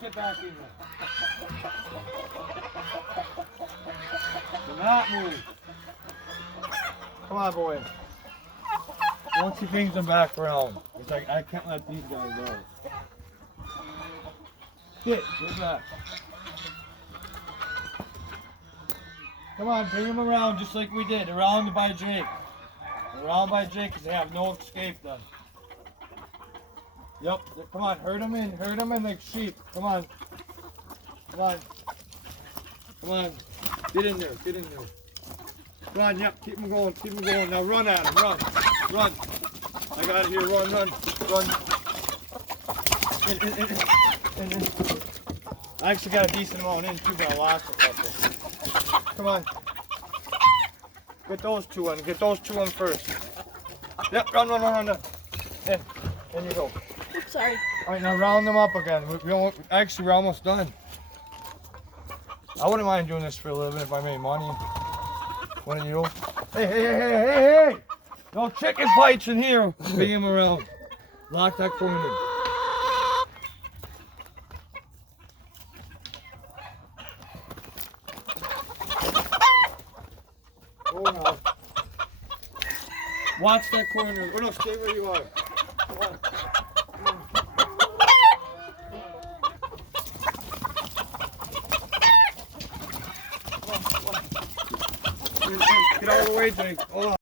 Get back in there. Do not move. Come on, boy. Once he brings them back around, it's like I can't let these guys go. Get back. Come on, bring them around just like we did. Around by Jake. Around by Jake because they have no escape then. Yep, come on, herd them in like sheep. Come on. Come on. Come on. Get in there, get in there. Come on, yep, keep them going, keep them going. Now run at them, run, run. I got it here, run, run, run. In. I actually got a decent amount in too, but I lost a couple. Come on. Get those two in, get those two in first. Yep, run. In you go. Sorry. All right, now round them up again. Actually, we're almost done. I wouldn't mind doing this for a little bit if I made money. One of you. Hey! No chicken fights in here. Bring him around. Lock that corner. Oh no. Watch that corner. Oh no, stay where you are. Come on. Get all the way, Jake. Hold on.